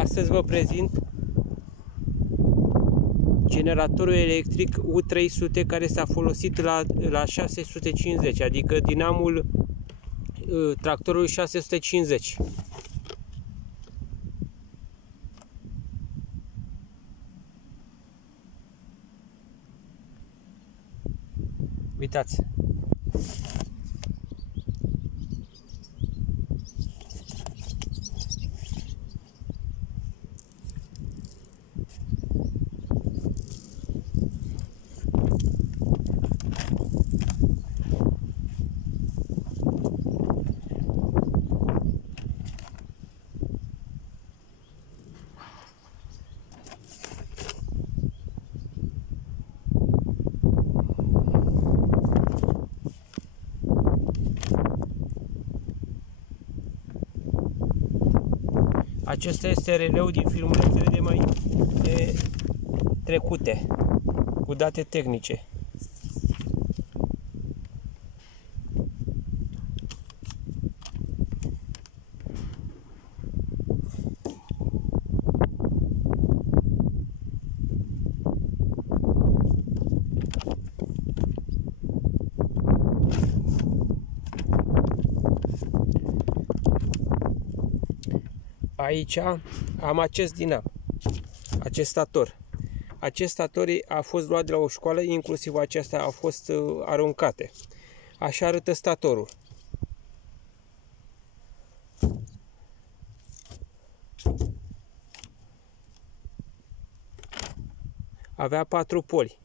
Astăzi vă prezint generatorul electric U300 care s-a folosit la 650, adică dinamul tractorului 650. Uitați! Acesta este releul din filmulețele de mai trecute, cu date tehnice. Aici am acest dinam, acest stator. Acest stator a fost luat de la o școală, inclusiv acestea au fost aruncate. Așa arătă statorul. Avea 4 poli.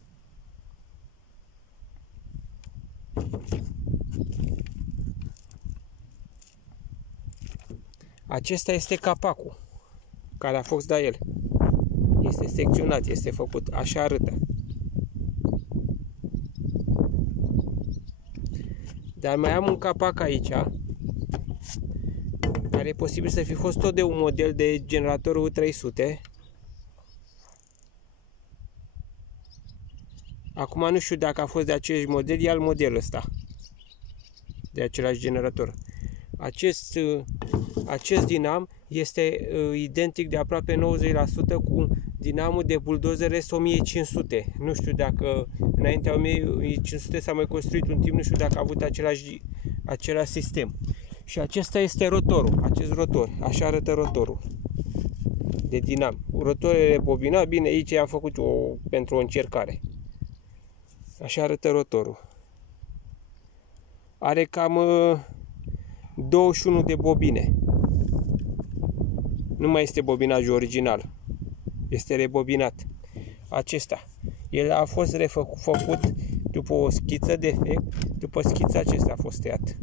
Acesta este capacul care a fost la el. Este secționat, este făcut, așa arătă. Dar mai am un capac aici, care e posibil să fi fost tot de un model de generator U300. Acum nu știu dacă a fost de același model, e alt model ăsta, de același generator. Acest dinam este identic de aproape 90% cu dinamul de buldozer S1500. Nu știu dacă înaintea 1500 s-a mai construit un timp, nu știu dacă a avut același sistem. Și acesta este rotorul, acest rotor, așa arătă rotorul de dinam. Rotorul e rebobinat, bine, aici am făcut pentru o încercare. Așa arătă rotorul. Are cam 21 de bobine. Nu mai este bobinajul original. Este rebobinat. Acesta. El a fost refăcut după o schiță defect. După schița acesta a fost tăiat.